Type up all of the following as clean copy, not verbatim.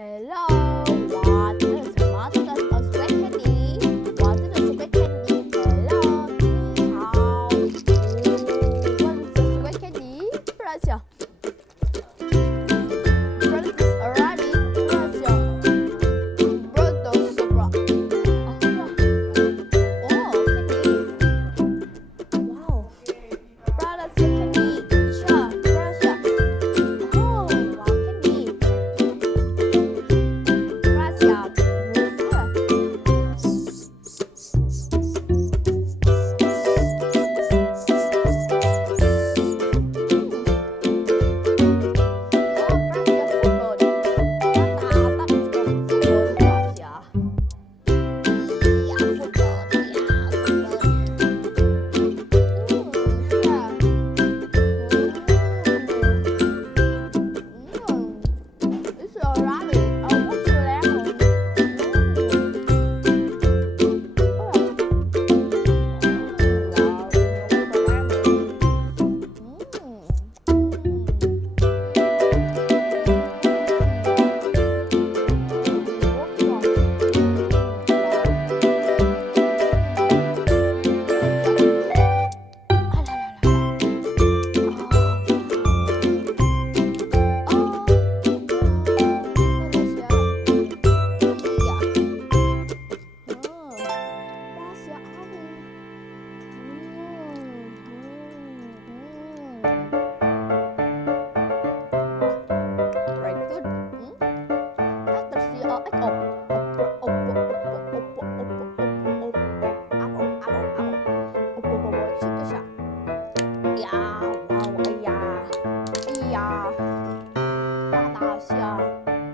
Hello, what is a sweet candy? What is a sweet candy? Hello, 你好。What is a sweet candy? Russia. Russia already. Russia. Brutal super. Oh, candy. Wow. Russia candy. Sure, Russia. Oh, wow, candy.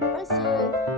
Russia.